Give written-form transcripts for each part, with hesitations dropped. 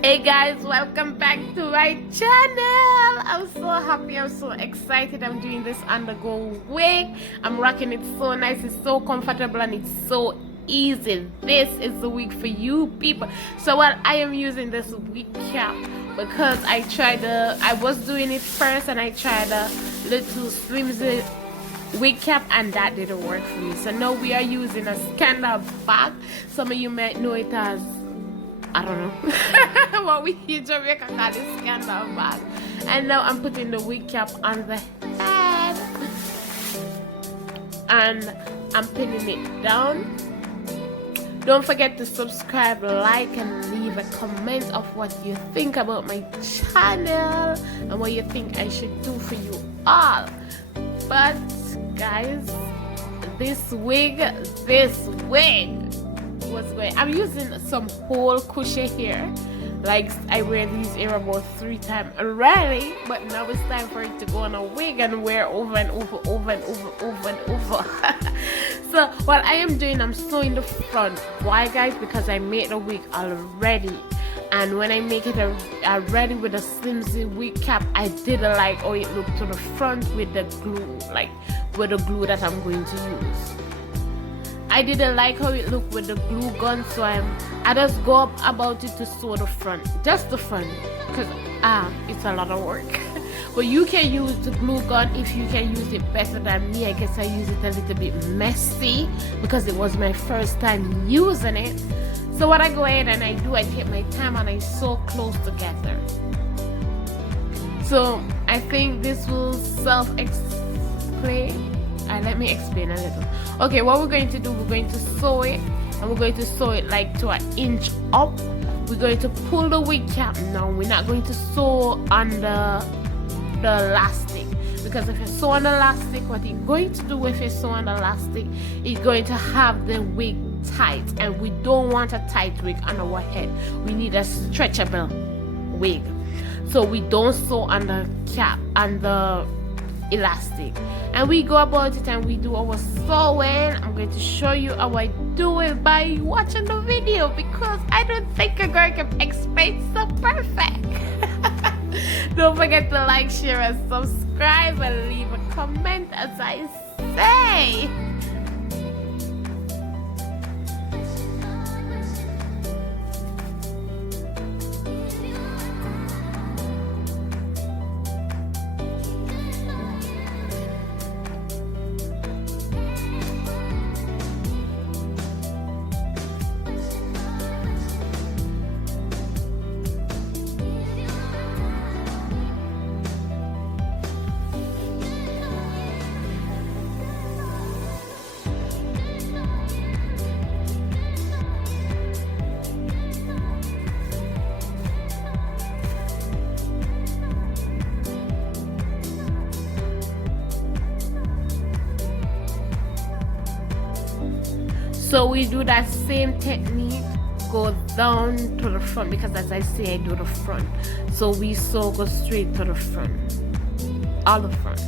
Hey guys, welcome back to my channel. I'm so happy, I'm so excited. I'm doing this undergo wig. I'm rocking it so nice, it's so comfortable, and it's so easy. This is the wig for you people. So what I am using this wig cap because I was doing it first and I tried a little flimsy wig cap and that didn't work for me. So now we are using a scandal bag. Some of you might know it as, I don't know what we in Jamaica call this scandal bag. And now I'm putting the wig cap on the head and I'm pinning it down. Don't forget to subscribe, like, and leave a comment of what you think about my channel and what you think I should do for you all. But guys, this wig was great. I'm using some whole crochet here. Like I wear these here about 3 times already, but now it's time for it to go on a wig and wear over and over. So what I am doing, I'm sewing the front. Why guys? Because I made the wig already, and when I make it already with a flimsy wig cap, I didn't like how it looked to the front with the glue, like with the glue that I'm going to use. I didn't like how it looked with the glue gun, so I just go up about it to sew the front, just the front, because it's a lot of work. But you can use the glue gun if you can use it better than me. I guess I use it a little bit messy because it was my first time using it. So what I go ahead and I take my time and I sew close together. So I think this will self-explain. Let me explain a little. Okay, what we're going to do, we're going to sew it, and we're going to sew it like to 1 inch up. We're going to pull the wig cap now. We're not going to sew on the elastic, because if you sew on the elastic, what you're going to do if you sew on the elastic is going to have the wig tight, and we don't want a tight wig on our head. We need a stretchable wig. So we don't sew on the cap and the elastic, and we go about it and we do our sewing. I'm going to show you how I do it by watching the video, because I don't think a girl can explain so perfect. Don't forget to like, share, and subscribe, and leave a comment as I say. So we do that same technique, go down to the front, because as I say, I do the front. So we sew, go straight to the front, all the front.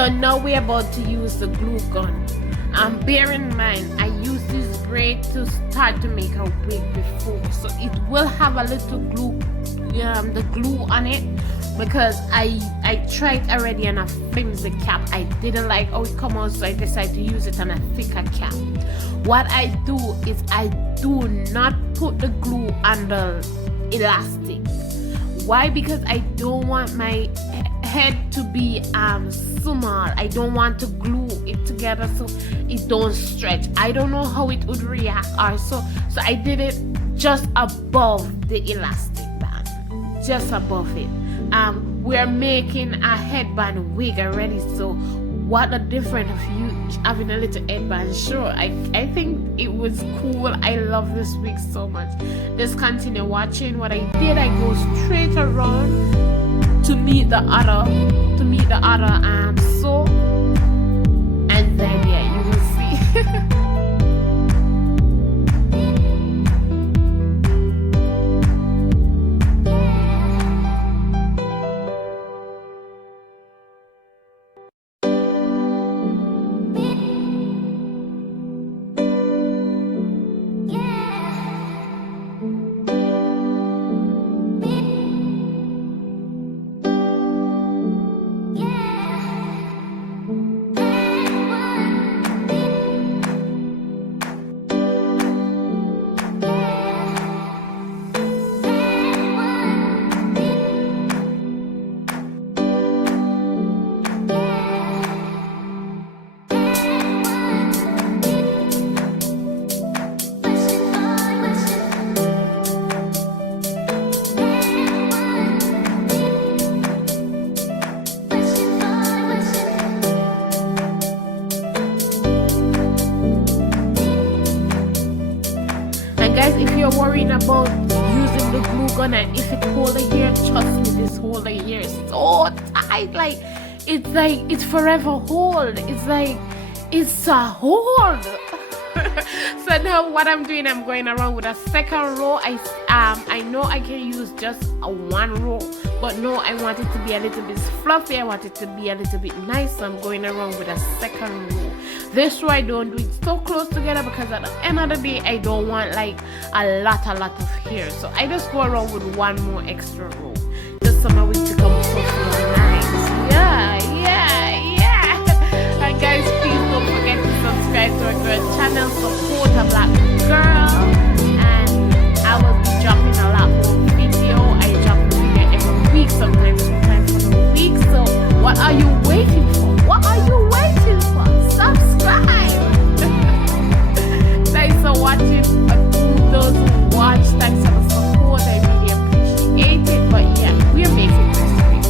So now we're about to use the glue gun. Bear in mind, I used this braid to start to make a wig before, so it will have a little glue, the glue on it, because I tried already on a flimsy cap. I didn't like how it come out, so I decided to use it on a thicker cap. What I do is I do not put the glue on the elastic. Why? Because I don't want my head to be small. I don't want to glue it together so it don't stretch. I don't know how it would react, or so I did it just above the elastic band, just above it. We're making a headband wig already, so what a difference of you having a little headband. Sure, I think it was cool. I love this wig so much. Just continue watching. What I did, I go straight around to meet the other sew, and then yeah, you will see. Guys, if you're worrying about using the glue gun and if it hold the hair, trust me, this hold the hair is so tight. It's forever hold. It's a hold. So now what I'm doing, I'm going around with a second row. I know I can use just one row, but no, I want it to be a little bit fluffy. I want it to be a little bit nice, so I'm going around with a second row. This row I don't do it so close together because at the end of the day I don't want like a lot of hair, so I just go around with one more extra row just so my wig to come so nice. Yeah. And guys, please don't forget to subscribe to our girl channel, support a black girl, and I will be dropping a lot more video. I drop a video every week, sometimes 2 times for the week. So what are you waiting for? Subscribe. Thanks for watching. Those who watch, thanks for the support. I really appreciate it. But yeah, we're making this week.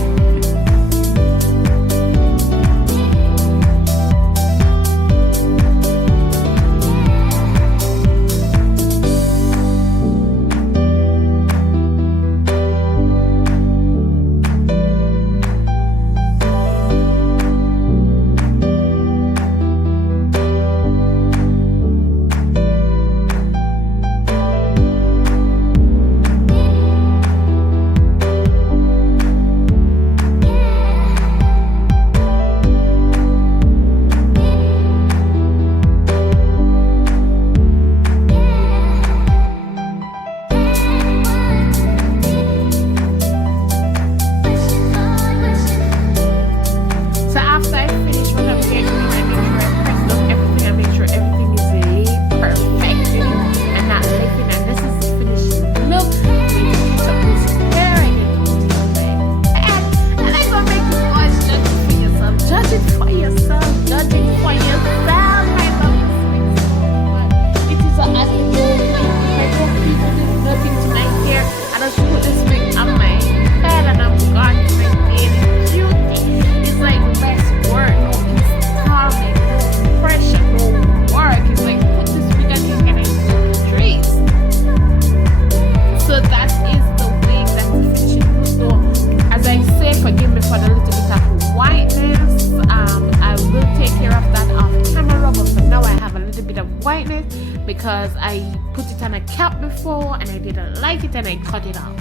Because I put it on a cap before and I didn't like it and I cut it off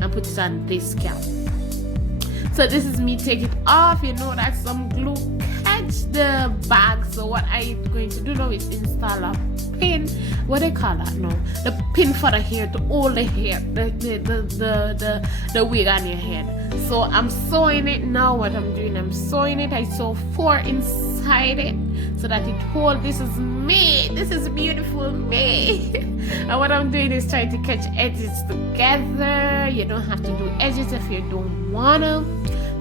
and put it on this cap. So this is me take it off. You know that some glue catch the bag. So what I'm going to do now is install a pin. What they call that now? The pin for the hair to hold the hair, the wig on your head. So I'm sewing it now. What I'm doing, I'm sewing it. I sew 4 inside it so that it holds. This is me. This is beautiful me. And what I'm doing is trying to catch edges together. You don't have to do edges if you don't wanna.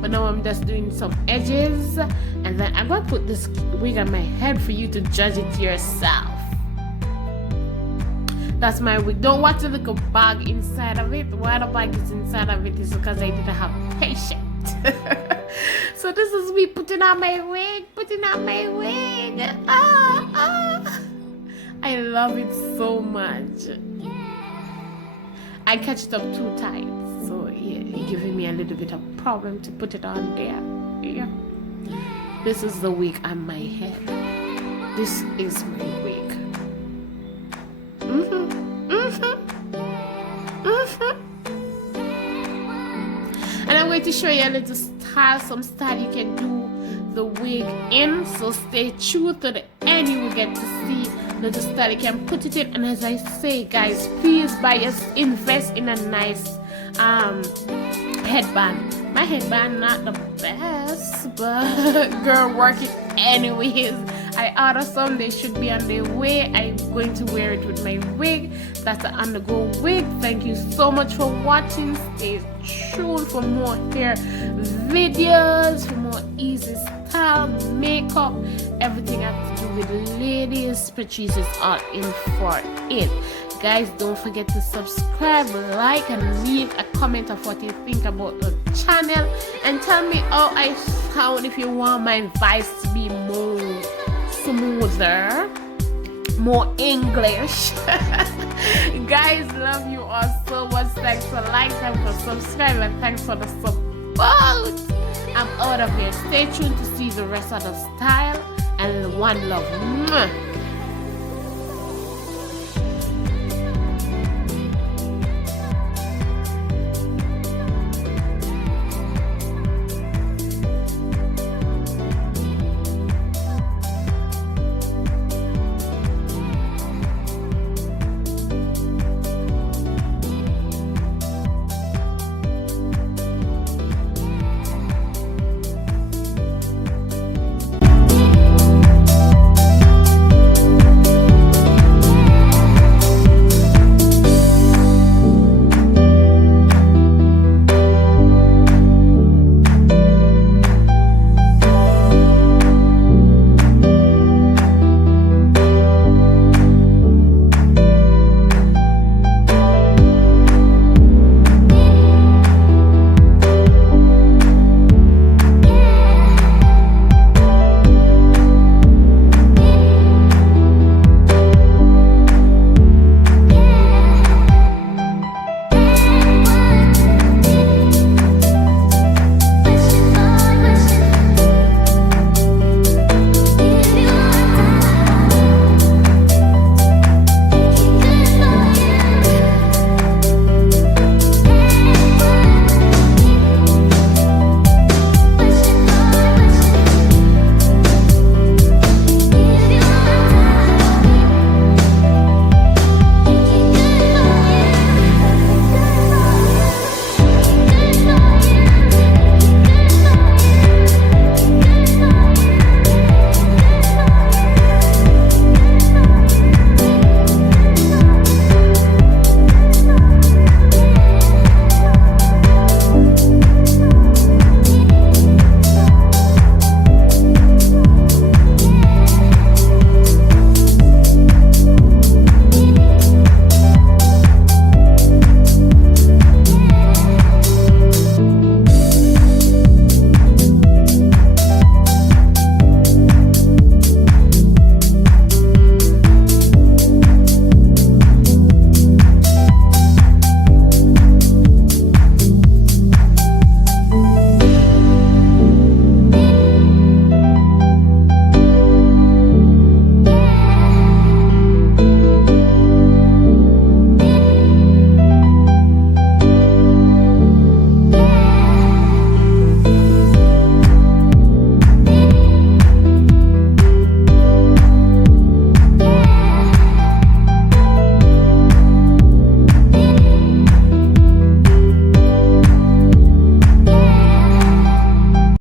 But now I'm just doing some edges, and then I'm gonna put this wig on my head for you to judge it yourself. That's my wig. Don't watch the little bag inside of it. Why the bag is inside of it is because I didn't have patience. So this is me putting on my wig, I love it so much. I catch it up too tight, so yeah, it's giving me a little bit of problem to put it on there. Yeah. This is the wig on my head. This is my wig. And I'm going to show you a little style, some style you can do the wig in. So stay true to the end. You will get to see the style you can put it in. And as I say, guys, please invest in a nice headband. My headband not the best, but girl, work it anyways. I ordered some. They should be on their way. I'm going to wear it with my wig. That's the undergo wig. Thank you so much for watching. Stay tuned for more hair videos, for more easy style, makeup, everything I have to do with ladies. Patrice is all in for it. Guys, don't forget to subscribe, like, and leave a comment of what you think about the channel, and tell me how I sound if you want my voice to be more smoother, more English. Guys, love you all so much. Thanks for liking and for subscribing, and thanks for the support. I'm out of here. Stay tuned to see the rest of the style, and one love. Mwah.